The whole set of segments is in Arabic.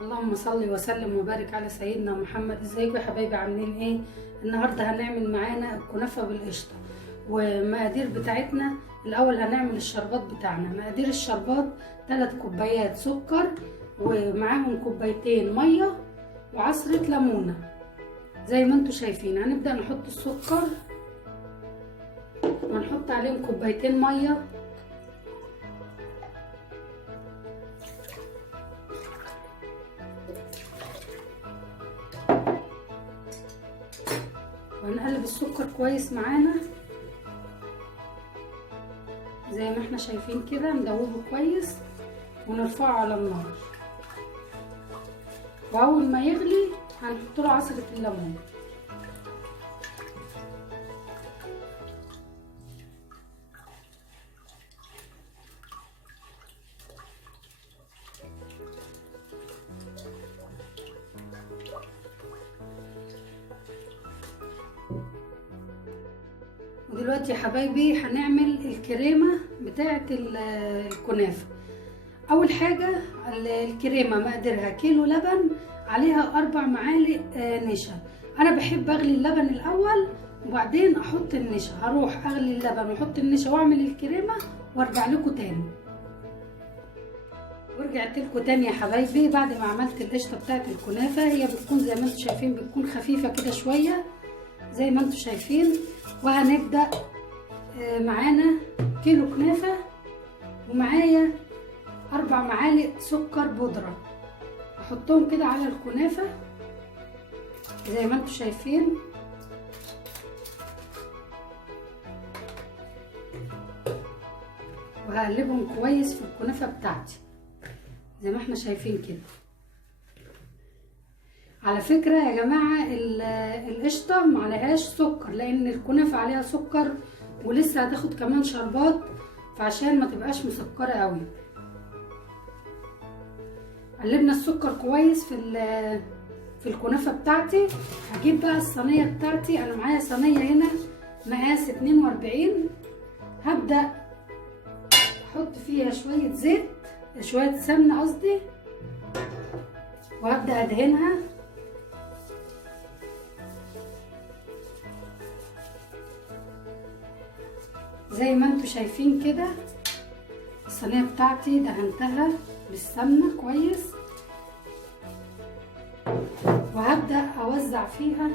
اللهم صل وسلم وبارك على سيدنا محمد. ازيكم يا حبايبي، عاملين ايه؟ النهارده هنعمل معانا الكنافه بالقشطه، ومقادير بتاعتنا. الاول هنعمل الشربات بتاعنا. مقادير الشربات: 3 كوبايات سكر، ومعاهم كوبايتين ميه، وعصره ليمونه زي ما انتم شايفين. هنبدا نحط السكر ونحط عليهم كوبايتين ميه، وهنقلب السكر كويس معانا زي ما احنا شايفين كده. ندوبه كويس ونرفعه على النار، واول ما يغلي هنحط له عصرة الليمون. ودلوقتي يا حبايبي هنعمل الكريمه بتاعه الكنافه. اول حاجه الكريمه مقدارها كيلو لبن، عليها 4 معالق نشا. انا بحب اغلي اللبن الاول وبعدين احط النشا. هروح اغلي اللبن واحط النشا واعمل الكريمه وارجع لكم تاني. ورجعت لكم تاني يا حبايبي بعد ما عملت القشطه بتاعه الكنافه. هي بتكون زي ما انتم شايفين، بتكون خفيفه كده شويه زي ما انتم شايفين. وهنبدأ معانا كيلو كنافة، ومعايا 4 معالق سكر بودرة. احطهم كده على الكنافة زي ما انتم شايفين. وهقلبهم كويس في الكنافة بتاعتي زي ما احنا شايفين كده. على فكرة يا جماعة، القشطة معلهاش سكر، لان الكنافة عليها سكر ولسه هتاخد كمان شربات، فعشان ما تبقاش مسكرة قوي. قلبنا السكر كويس في الكنافة بتاعتي. هجيب بقى الصينية بتاعتي. انا معايا صينية هنا مقاس 42. هبدأ احط فيها شوية زيت، شوية سمنة قصدي، وهبدأ ادهنها زي ما انتم شايفين كده. الصينيه بتاعتي دهنتها بالسمنه كويس، وهبدا اوزع فيها.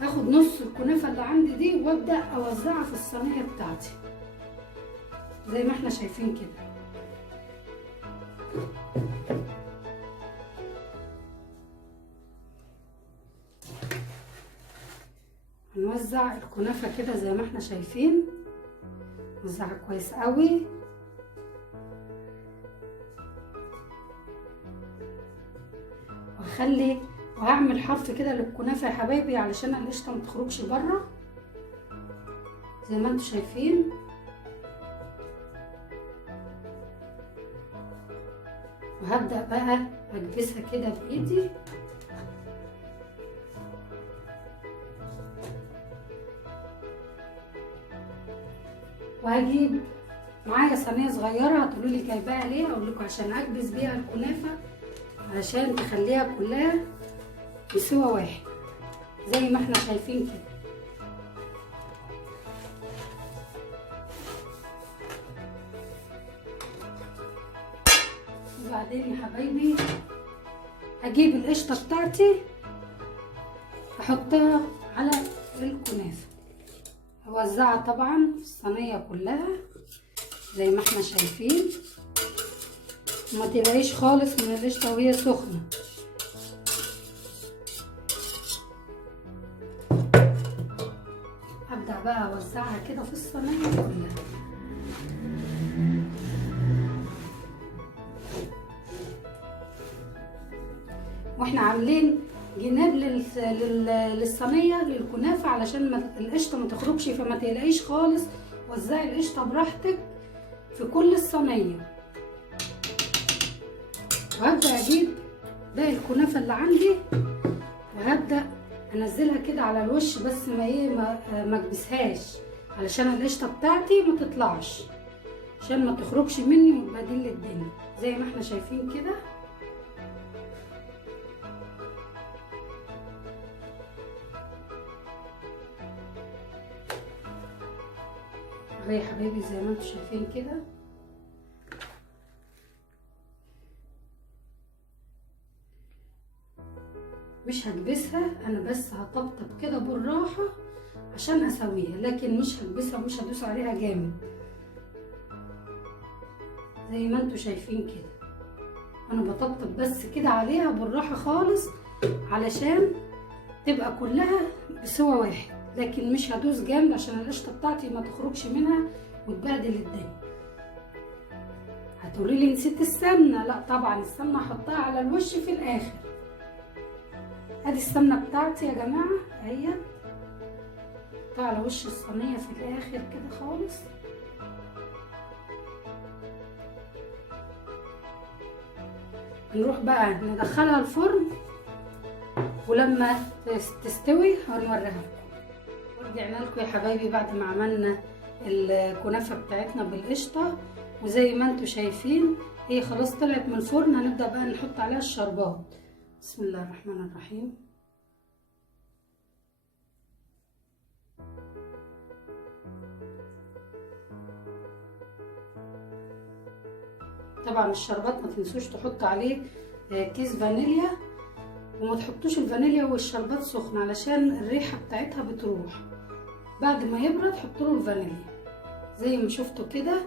هاخد نص الكنافه اللي عندي دي وابدا اوزعها في الصينيه بتاعتي زي ما احنا شايفين كده. هنوزع الكنافه كده زي ما احنا شايفين. نوزعها كويس قوي، وهعمل حرف كده للكنافه يا حبايبي علشان القشطه ما تخرجش بره زي ما انتم شايفين. وهبدا بقى اكبسها كده بايدي، وهجيب معايا صينيه صغيره. هتقولوا لي جايباها ليه؟ اقول لكم عشان اكبس بيها الكنافه، علشان تخليها كلها بسوى واحد زي ما احنا شايفين كده. وبعدين يا حبايبي هجيب القشطه بتاعتي احطها على الكنافه. هوزعها طبعا في الصينيه كلها زي ما احنا شايفين. وما تلاقيش خالص من القشطه وهي سخنه. ابدا بقى اوزعها كده في الصينيه كلها. واحنا عاملين جناب للصينيه للكنافه علشان القشطه ما تخرجش، فما تقلقيش خالص. وزعي القشطه براحتك في كل الصينيه. وهبدا اجيب باقي الكنافه اللي عندي وهبدا انزلها كده على الوش، بس ما اكبسهاش علشان القشطه بتاعتي ما تطلعش، عشان ما تخرجش مني وتبهدل الدنيا زي ما احنا شايفين كده. اهي يا حبايبي زي ما انتم شايفين كده. مش هكبسها انا، بس هطبطب كده بالراحه عشان اسويها، لكن مش هكبسها ومش هدوس عليها جامد زي ما انتم شايفين كده. انا بطبطب بس كده عليها بالراحه خالص علشان تبقى كلها بسوى واحد، لكن مش هدوس جامد عشان القشطه بتاعتي ما تخرجش منها وتبهدل الدنيا. هتقولي لي نسيت السمنه، لا طبعا السمنه هحطها على الوش في الاخر. ادي السمنه بتاعتي يا جماعه اهي، احطها على وش الصينيه في الاخر كده خالص. نروح بقى ندخلها الفرن، ولما تستوي هنوريها لكم. ورجعنا لكم يا حبايبي بعد ما عملنا الكنافه بتاعتنا بالقشطه، وزي ما انتم شايفين هي خلاص طلعت من الفرن. هنبدا بقى نحط عليها الشربات. بسم الله الرحمن الرحيم. طبعا الشربات ما تنسوش تحطوا عليه كيس فانيليا، وما تحطوش الفانيليا والشربات سخن علشان الريحه بتاعتها بتروح. بعد ما يبرد حطوا له الفانيليا زي ما شفتوا كده،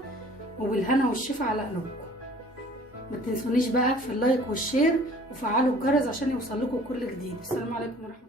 وبالهنا والشفا على قلوبكم. ما تنسونيش بقى في اللايك والشير، وفعلوا الجرس عشان يوصل لكم كل جديد. السلام عليكم ورحمه الله.